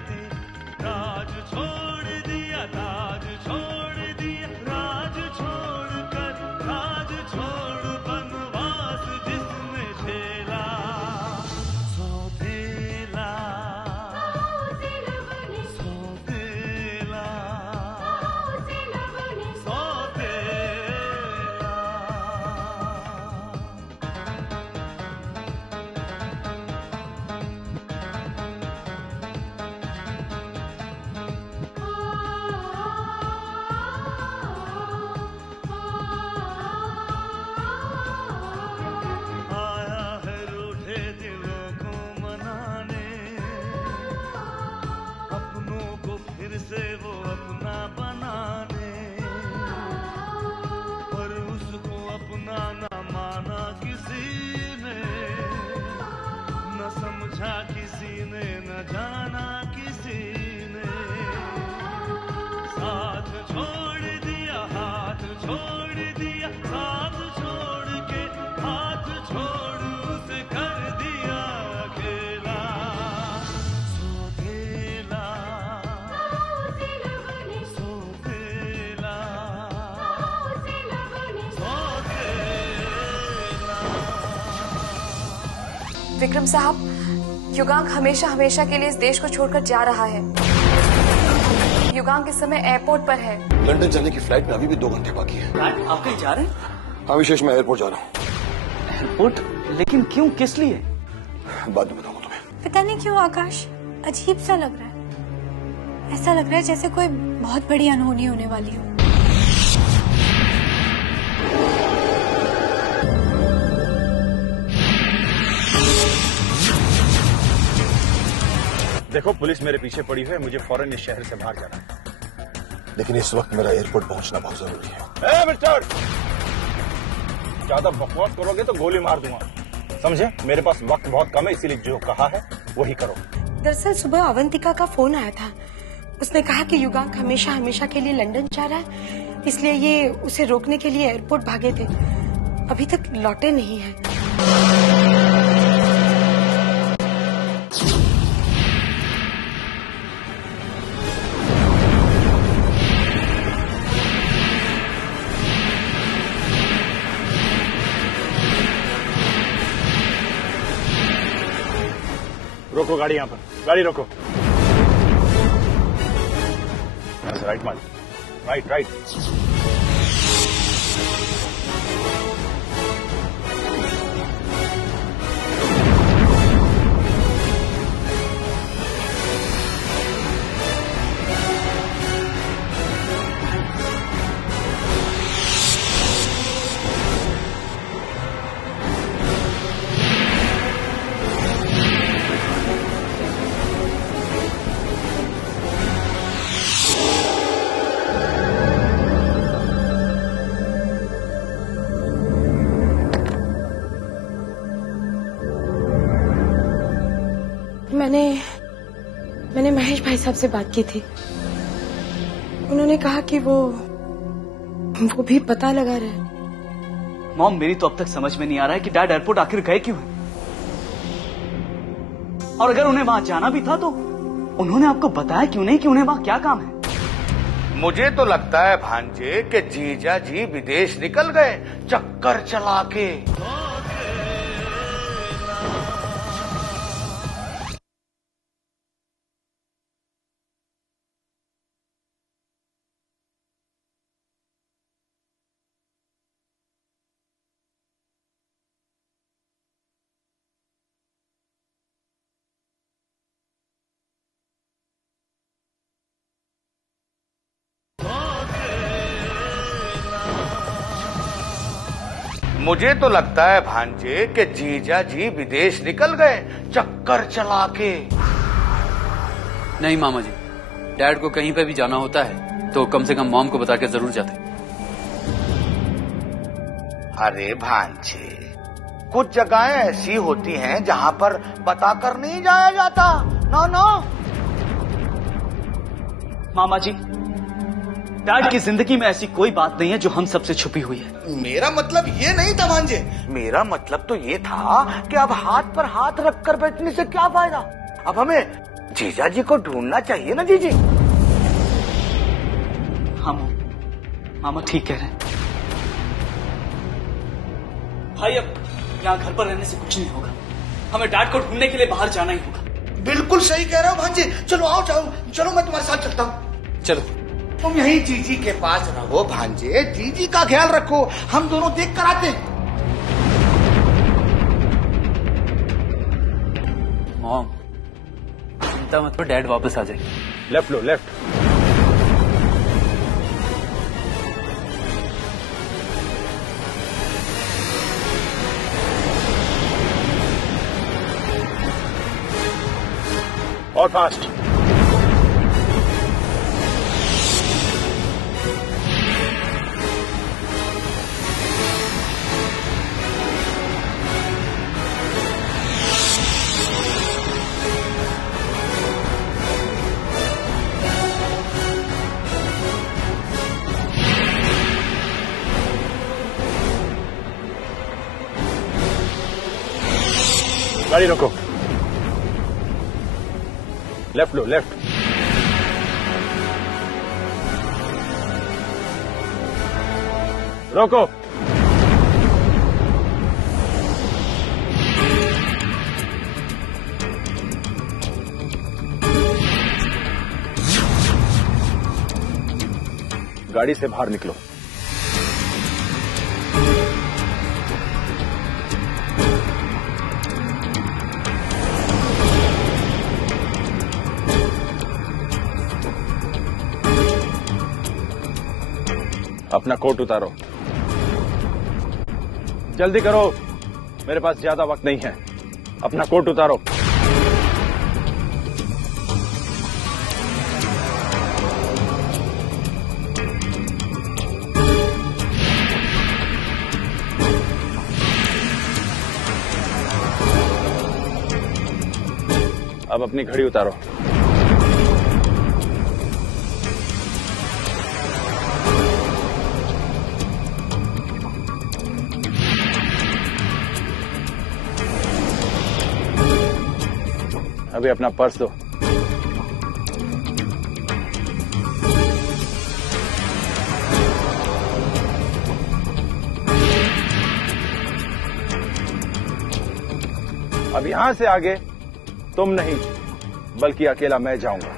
ने राज छोड़ दिया, ताज छोड़ दिया, राज छोड़ कर राज छोड़ बनवास जिसने झेला, सौतेला सौतेला से वो अपना बनाने, पर उसको अपना न माना किसी ने, न समझा किसी ने, न जाना किसी ने, साथ छोड़ दिया, हाथ छोड़ दिया, साथ छोड़ के हाथ छोड़ उसे कर दिया अकेला, सौतेला विक्रम साहब, युगांक हमेशा हमेशा के लिए इस देश को छोड़कर जा रहा है। युगांक इस समय एयरपोर्ट पर है। लंदन जाने की फ्लाइट में अभी भी 2 घंटे बाकी है। आप कहीं जा रहे हैं? हाँ विशेष, मैं एयरपोर्ट जा रहा हूँ। एयरपोर्ट? लेकिन क्यों, किस लिए? बाद में बताऊंगा तुम्हें। पता नहीं क्यों आकाश अजीब सा लग रहा है। ऐसा लग रहा है जैसे कोई बहुत बड़ी अनहोनी होने वाली हो। देखो, पुलिस मेरे पीछे पड़ी हुई है, मुझे फौरन इस शहर से बाहर जाना है। लेकिन इस वक्त मेरा एयरपोर्ट पहुंचना बहुत जरूरी है। मिस्टर, ज्यादा बकवास करोगे तो गोली मार दूंगा, समझे? मेरे पास वक्त बहुत कम है, इसीलिए जो कहा है वही करो। दरअसल सुबह अवंतिका का फोन आया था। उसने कहा कि युगांक हमेशा हमेशा के लिए लंदन जा रहा है, इसलिए ये उसे रोकने के लिए एयरपोर्ट भागे थे। अभी तक लौटे नहीं है। रोको गाड़ी, यहाँ पर गाड़ी रोको। राइट मार, राइट राइट। मैंने महेश भाई साहब से बात की थी। उन्होंने कहा कि वो भी पता लगा रहे हैं। मॉम, मेरी तो अब तक समझ में नहीं आ रहा है कि डैड एयरपोर्ट आखिर गए क्यों हैं? और अगर उन्हें वहां जाना भी था तो उन्होंने आपको बताया क्यों नहीं कि उन्हें वहां क्या काम है? मुझे तो लगता है भांजे कि जीजा जी विदेश निकल गए चक्कर चला के। मुझे तो लगता है भांजे कि जीजा जी विदेश निकल गए चक्कर चला के। नहीं मामा जी, डैड को कहीं पे भी जाना होता है तो कम से कम मॉम को बता के जरूर जाते। अरे भांजे, कुछ जगहें ऐसी होती हैं जहां पर बताकर नहीं जाया जाता। ना ना मामा जी, डैड की जिंदगी में ऐसी कोई बात नहीं है जो हम सबसे छुपी हुई है। मेरा मतलब ये नहीं था भांजे, मेरा मतलब तो ये था कि अब हाथ पर हाथ रखकर बैठने से क्या फायदा। अब हमें जीजा जी को ढूंढना चाहिए ना जीजी। हाँ मामा ठीक कह रहे हैं। भाई अब यहाँ घर पर रहने से कुछ नहीं होगा, हमें डैड को ढूंढने के लिए बाहर जाना ही होगा। बिल्कुल सही कह रहे हो भांजे। चलो आओ जाओ, चलो मैं तुम्हारे साथ चलता हूँ। चलो तुम यहीं जीजी के पास रहो भांजे, जीजी का ख्याल रखो, हम दोनों देख कर आते हैं। मॉम चिंता मत करो, डैड वापस आ जाएंगे। लेफ्ट लो, लेफ्ट। और फास्ट। गाड़ी रोको। लेफ्ट लो, लेफ्ट। रोको। गाड़ी से बाहर निकलो। अपना कोट उतारो, जल्दी करो, मेरे पास ज्यादा वक्त नहीं है। अपना कोट उतारो। अब अपनी घड़ी उतारो। अभी अपना पर्स दो। अब यहां से आगे तुम नहीं, बल्कि अकेला मैं जाऊंगा।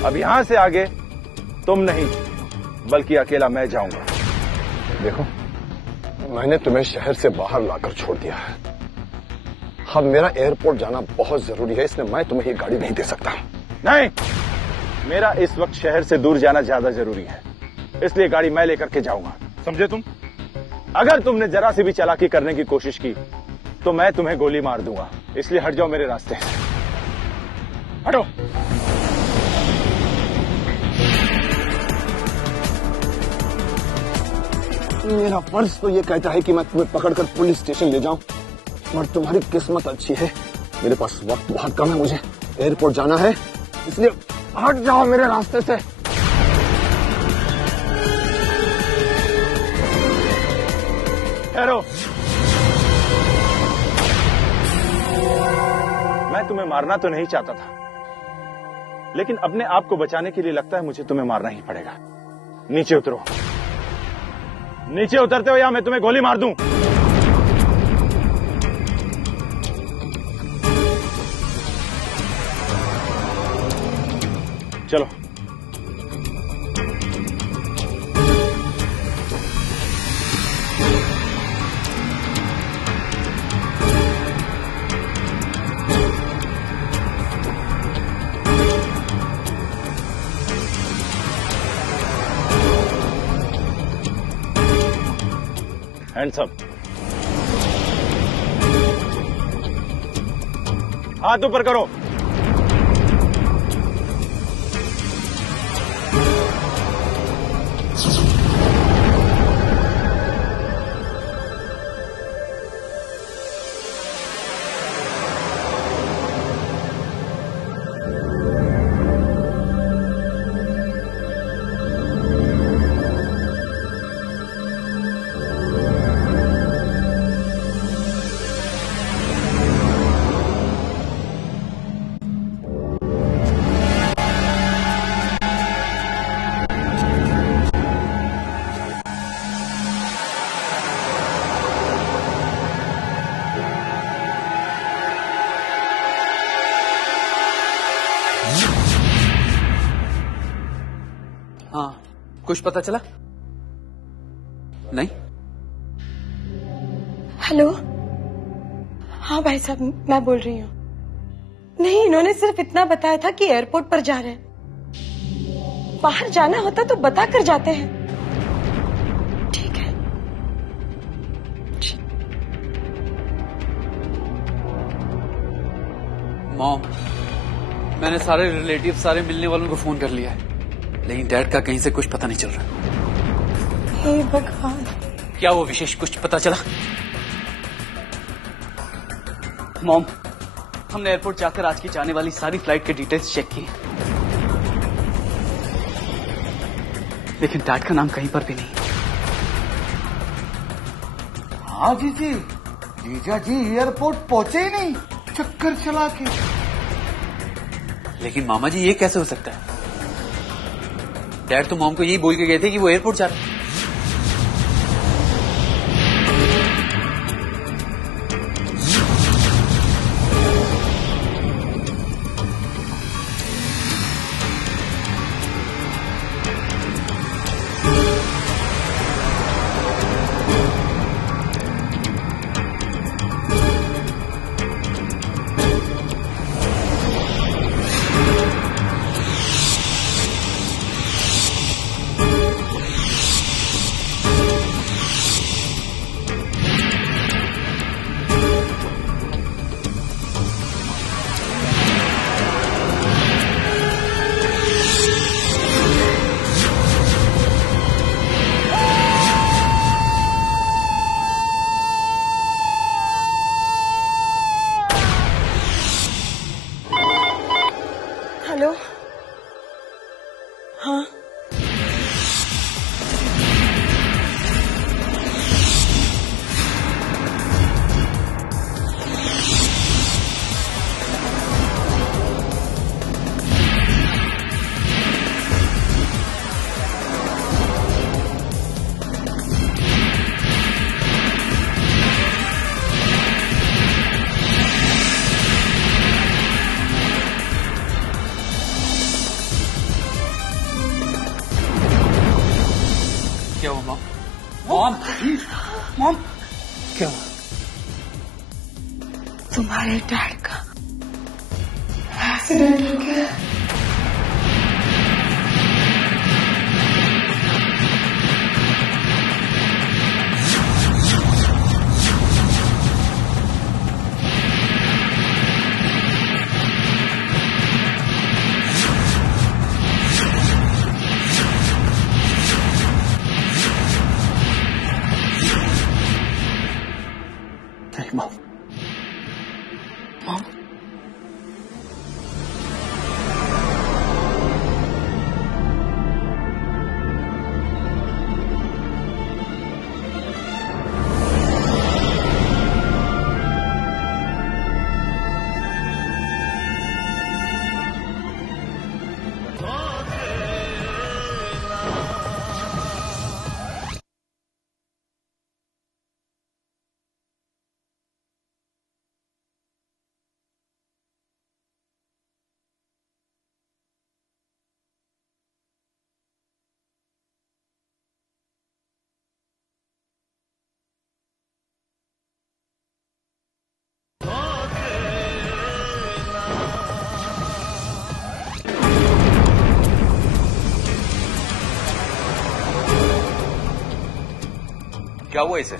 अब यहां से आगे तुम नहीं, बल्कि अकेला मैं जाऊंगा। देखो, मैंने तुम्हें शहर से बाहर लाकर छोड़ दिया है। अब मेरा एयरपोर्ट जाना बहुत जरूरी है, इसलिए मैं तुम्हें ये गाड़ी नहीं दे सकता। नहीं, मेरा इस वक्त शहर से दूर जाना ज्यादा जरूरी है, इसलिए गाड़ी मैं लेकर के जाऊंगा। समझे तुम? अगर तुमने जरा सी भी चालाकी करने की कोशिश की तो मैं तुम्हें गोली मार दूंगा, इसलिए हट जाओ मेरे रास्ते से। हटो। मेरा पर्स तो ये कहता है कि मैं तुम्हें पकड़कर पुलिस स्टेशन ले जाऊं, और तुम्हारी किस्मत अच्छी है, मेरे पास वक्त बहुत कम है, मुझे एयरपोर्ट जाना है, इसलिए हट जाओ मेरे रास्ते से। ठहरो। मैं तुम्हें मारना तो नहीं चाहता था, लेकिन अपने आप को बचाने के लिए लगता है मुझे तुम्हें मारना ही पड़ेगा। नीचे उतरो। नीचे उतरते हो या मैं तुम्हें गोली मार दूं। चलो। Hands up. हाथ ऊपर करो। हाँ, कुछ पता चला? नहीं? हेलो, हाँ भाई साहब, मैं बोल रही हूँ। नहीं, इन्होंने सिर्फ इतना बताया था कि एयरपोर्ट पर जा रहे हैं। बाहर जाना होता तो बता कर जाते हैं। ठीक है। मॉम, मैंने सारे रिलेटिव, सारे मिलने वालों को फोन कर लिया है, लेकिन डैड का कहीं से कुछ पता नहीं चल रहा। हे भगवान। क्या वो विशेष कुछ पता चला? मॉम, हमने एयरपोर्ट जाकर आज की जाने वाली सारी फ्लाइट के डिटेल्स चेक किए, लेकिन डैड का नाम कहीं पर भी नहीं। हाँ जीजी, जीजा जी एयरपोर्ट पहुंचे ही नहीं, चक्कर चला के। लेकिन मामा जी, ये कैसे हो सकता है? डैड तो मॉम को यही बोल के गए थे कि वो एयरपोर्ट जा रहे हैं। हेलो, हाँ, क्या हुआ मॉम? मॉम, मॉम, क्या हुआ? तुम्हारे डैड का एक्सीडेंट हो गया। नहीं मॉम, मॉम, क्या हुआ इसे?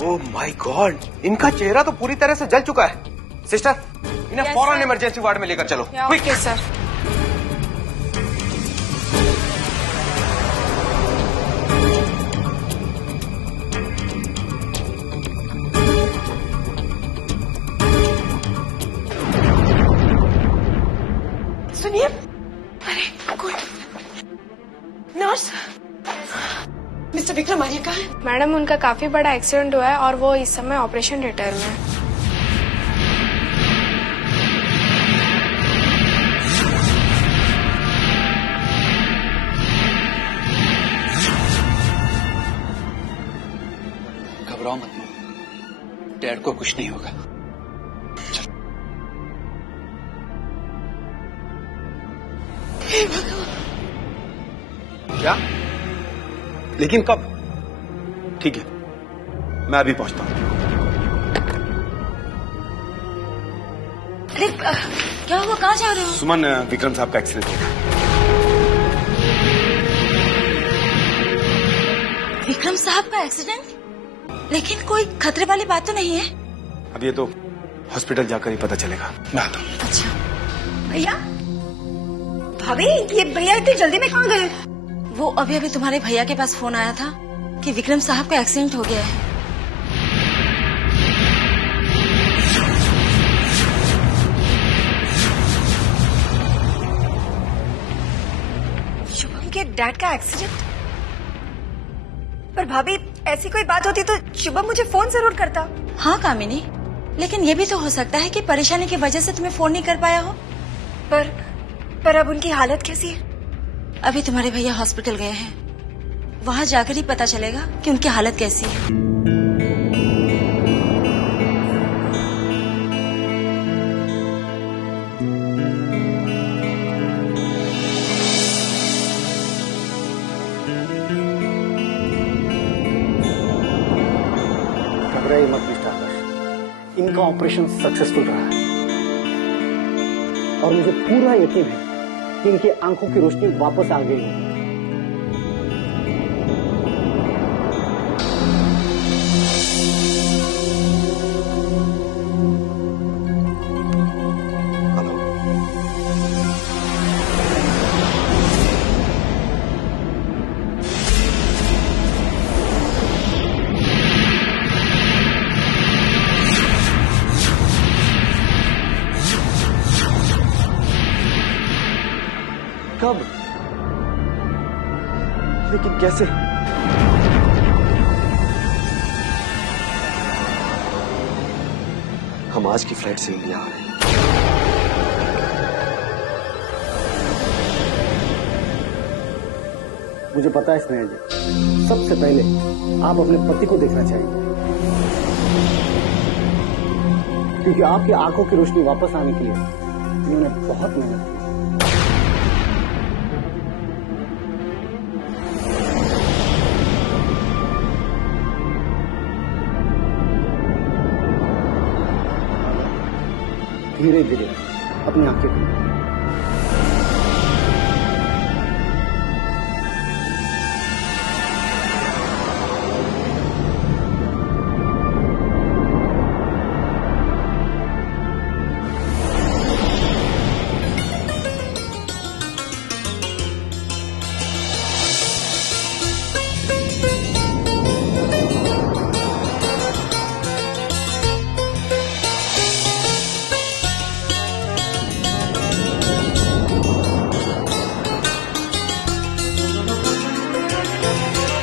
ओह माय गॉड, इनका चेहरा तो पूरी तरह से जल चुका है। सिस्टर, इन्हें फौरन इमरजेंसी वार्ड में लेकर चलो। Okay sir. सुनिए, अरे कोई नर्स, मिस्टर विक्रम आर्य कहाँ है? मैडम, उनका काफी बड़ा एक्सीडेंट हुआ है और वो इस समय ऑपरेशन थिएटर में है। घबराओ मत, डैड को कुछ नहीं होगा। हे भगवान। क्या? लेकिन कब? ठीक है, मैं अभी पहुंचता हूं। अरे क्या हुआ, कहाँ जा रहे हो? सुमन, विक्रम साहब का एक्सीडेंट हो गया। विक्रम साहब का एक्सीडेंट? लेकिन कोई खतरे वाली बात तो नहीं है? अब ये तो हॉस्पिटल जाकर ही पता चलेगा। मैं आता हूँ। अच्छा भैया, भाभी ये भैया इतनी जल्दी में कहाँ गए? वो अभी अभी तुम्हारे भैया के पास फोन आया था कि विक्रम साहब का एक्सीडेंट हो गया है। शुभम के डैड का एक्सीडेंट? पर भाभी ऐसी कोई बात होती तो शुभम मुझे फोन जरूर करता। हाँ कामिनी, लेकिन ये भी तो हो सकता है कि परेशानी की वजह से तुम्हें फोन नहीं कर पाया हो। पर अब उनकी हालत कैसी है? अभी तुम्हारे भैया हॉस्पिटल गए हैं, वहां जाकर ही पता चलेगा कि उनकी हालत कैसी है। घबराइए मत मिस्टर आकाश, इनका ऑपरेशन सक्सेसफुल रहा है और मुझे पूरा यकीन है कि इनकी आंखों की रोशनी वापस आ गई है। कब? लेकिन कैसे? हम आज की फ्लाइट से इंडिया आ रहे हैं। मुझे पता है स्नेहा जी, सबसे पहले आप अपने पति को देखना चाहिए, क्योंकि आपकी आंखों की रोशनी वापस आने के लिए उन्होंने बहुत मेहनत की। धीरे धीरे अपनी आंखें खोलो।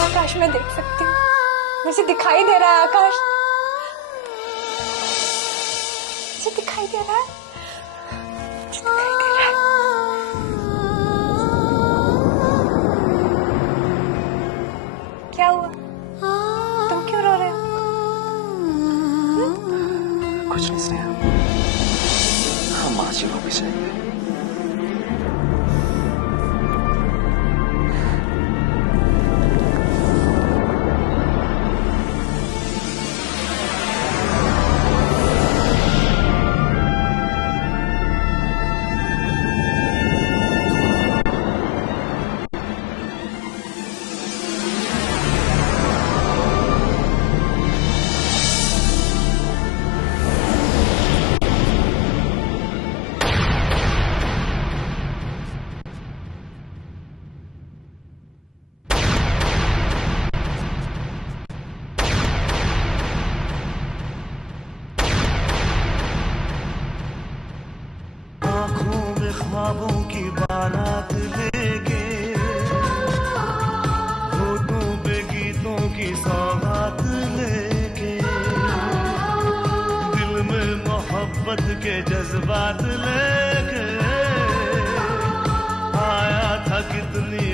आकाश, मैं देख सकती हूँ, मुझे दिखाई दे रहा है आकाश, मुझे दिखाई दे रहा है, मुझे दिखाई दे रहा है। क्या हुआ? तुम क्यों रो रहे हो? कुछ नहीं स्नेहा, हम आज ही वापस आएंगे। ख्वाबों की बारात लेके, होठों पे गीतों की सौगात लेके, दिल में मोहब्बत के जज्बात लेके आया था कितनी